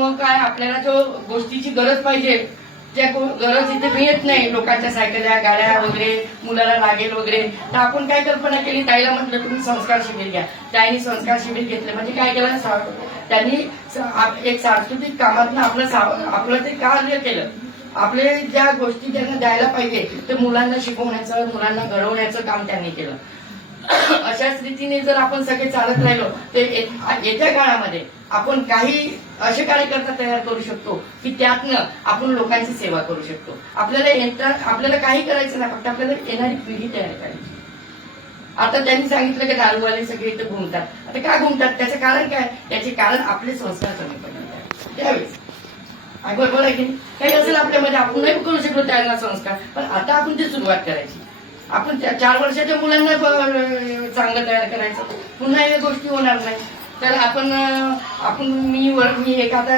त्याच्यामुळे काय आपल्याला जो गोष्टीची गरज पाहिजे त्या गरज इथे मिळत नाही, लोकांच्या सायकल्या गाड्या वगैरे, मुलाला लागेल वगैरे. तर आपण काय कल्पना केली, ताईला म्हटलं तुम्ही संस्कार शिबिर घ्या. ताईने संस्कार शिबिर घेतलं. म्हणजे काय केलं, त्यांनी एक सांस्कृतिक कामातनं आपलं ते कार्य केलं. आपले ज्या गोष्टी त्यांना द्यायला पाहिजे ते मुलांना शिकवण्याचं, मुलांना घडवण्याचं काम त्यांनी केलं. अशाच रीतीने जर आपण सगळे चालत राहिलो तर येत्या काळामध्ये आपण काही असे कार्यकर्ता तयार करू शकतो की त्यातनं आपण लोकांची सेवा करू शकतो. आपल्याला काही करायचं नाही, फक्त आपल्याला येणारी पिढी तयार करायची. आता त्यांनी सांगितलं की दारूवाले सगळे इथं घुमतात. आता का घुमतात, त्याचं कारण काय? त्याचे कारण आपले संस्कार कमी पडले त्यावेळेस. बरोबर आहे की काही असेल आपल्यामध्ये, आपण नाही करू शकलो त्यांना संस्कार, पण आता आपण ती सुरुवात करायची. आपण 4 वर्षाच्या मुलांना चांगलं तयार करायचं, पुन्हा या गोष्टी होणार नाही. तर मी एक आता